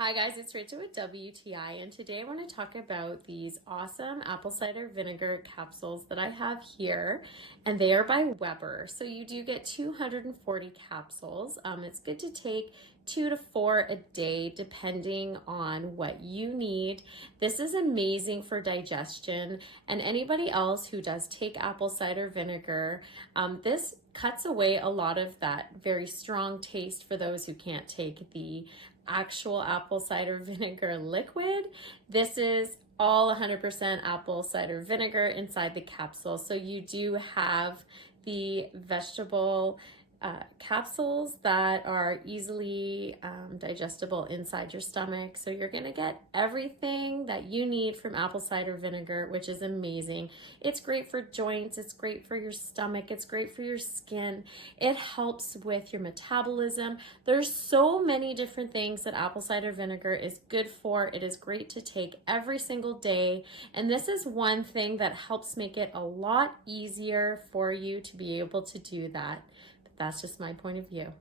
Hi guys, it's Rachel with WTI, and today I want to talk about these awesome apple cider vinegar capsules that I have here, and they are by Weber. So you do get 240 capsules. It's good to take 2 to 4 a day depending on what you need. This is amazing for digestion, and anybody else who does take apple cider vinegar, this cuts away a lot of that very strong taste for those who can't take the actual apple cider vinegar liquid. This is all 100% apple cider vinegar inside the capsule. So you do have the vegetable capsules that are easily digestible inside your stomach. So you're gonna get everything that you need from apple cider vinegar, which is amazing. It's great for joints, it's great for your stomach, it's great for your skin. It helps with your metabolism. There's so many different things that apple cider vinegar is good for. It is great to take every single day. And this is one thing that helps make it a lot easier for you to be able to do that. That's just my point of view.